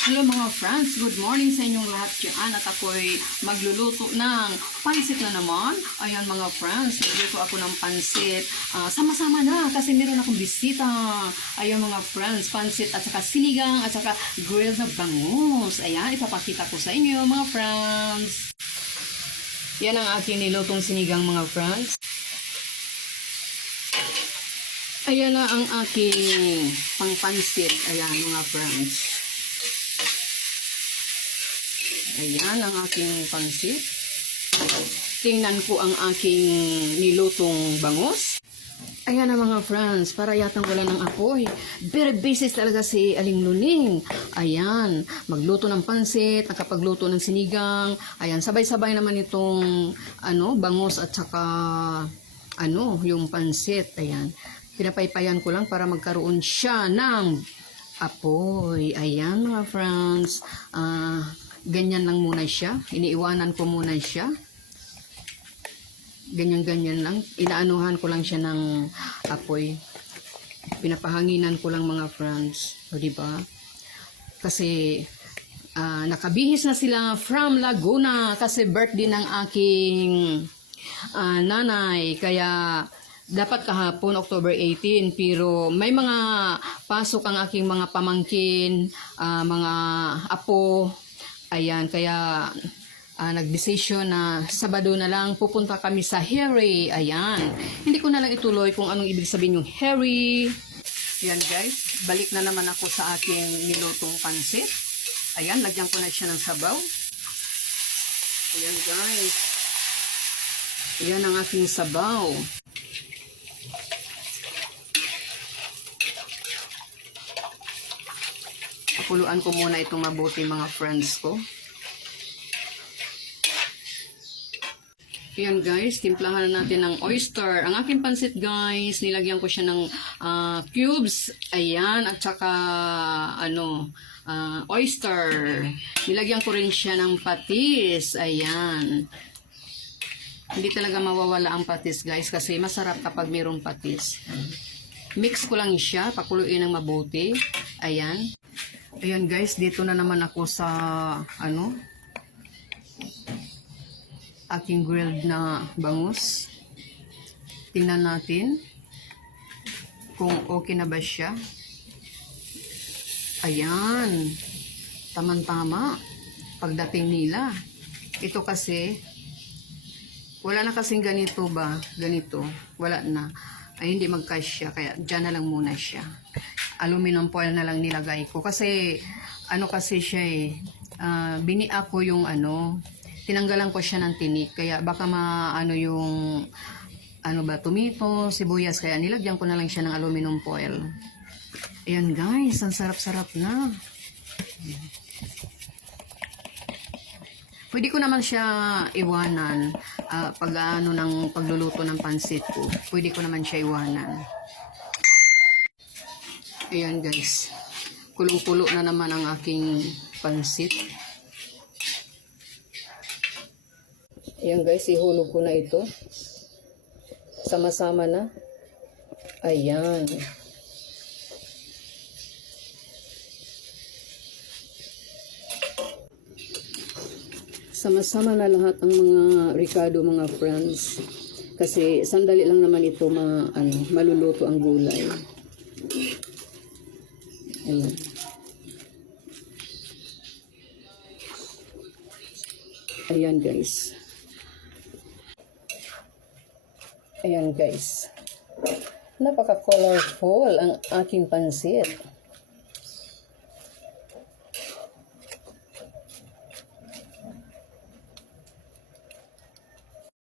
Hello mga friends, good morning sa inyong lahat dyan at ako'y magluluto ng pansit na naman. Ayan mga friends, magluluto ako ng pansit. Sama-sama na kasi meron akong bisita. Ayan mga friends, pansit at saka sinigang at saka grilled na bangus. Ayan, ipapakita ko sa inyo mga friends. Yan ang aking nilutong sinigang mga friends. Ayan na ang aking pangpansit. Ayan mga friends. Ayan ang aking pansit. Tingnan ko ang aking nilutong bangus. Ayan na mga friends, para yatang wala ng apoy. Very busy talaga si Aling Luning. Ayan, magluto ng pansit, nakapagluto ng sinigang. Ayan, sabay-sabay naman itong bangus at saka yung pansit. Ayan, pinapaypayan ko lang para magkaroon siya ng apoy. Ayan mga friends, ganyan lang muna siya. Iniiwanan ko muna siya. Ganyan-ganyan lang. Inaanuhan ko lang siya ng apoy. Pinapahanginan ko lang mga friends. O diba? Kasi nakabihis na sila from Laguna kasi birthday ng aking nanay. Kaya dapat kahapon, October 18, pero may mga pasok ang aking mga pamangkin, mga apo. Ayan, kaya nag-decision na Sabado na lang pupunta kami sa Harry. Ayan, hindi ko na lang ituloy kung anong ibig sabihin yung Harry. Ayan guys, balik na naman ako sa aking nilutong pansit. Ayan, lagyan ko na siya ng sabaw. Ayan guys, ayan ang aking sabaw. Pakuluan ko muna itong mabuti mga friends ko. Ayan guys, timplahan na natin ng oyster. Ang aking pansit guys, nilagyan ko siya ng cubes. Ayan, at saka oyster. Nilagyan ko rin siya ng patis. Ayan. Hindi talaga mawawala ang patis guys kasi masarap kapag mayroong patis. Mix ko lang siya, pakuluin ng mabuti. Ayan. Ayan guys, dito na naman ako sa aking grilled na bangus. Tingnan natin kung okay na ba siya. Ayan, tamang-tama pagdating nila. Ito kasi wala na kasing ganito ba, ganito, wala na. Ay hindi magkasya, kaya dyan na lang muna siya. Aluminum foil na lang nilagay ko kasi kasi siya binia ko yung tinanggalan ko siya ng tinik kaya baka yung tomato, sibuyas, kaya nilagyan ko na lang siya ng aluminum foil. Ayan guys, ang sarap-sarap na. Pwede ko naman siya iwanan pag ng pagluluto ng pansit ko. Pwede ko naman siya iwanan. Ayan guys, kulong-kulo na naman ang aking pansit. Ayan guys, ihulog ko na ito. Sama-sama na. Ayan. Sama-sama na lahat ang mga ricado mga friends. Kasi sandali lang naman ito maluluto ang gulay. Ayan. Ayan guys. Ayan guys. Napaka-colorful ang aking pansit.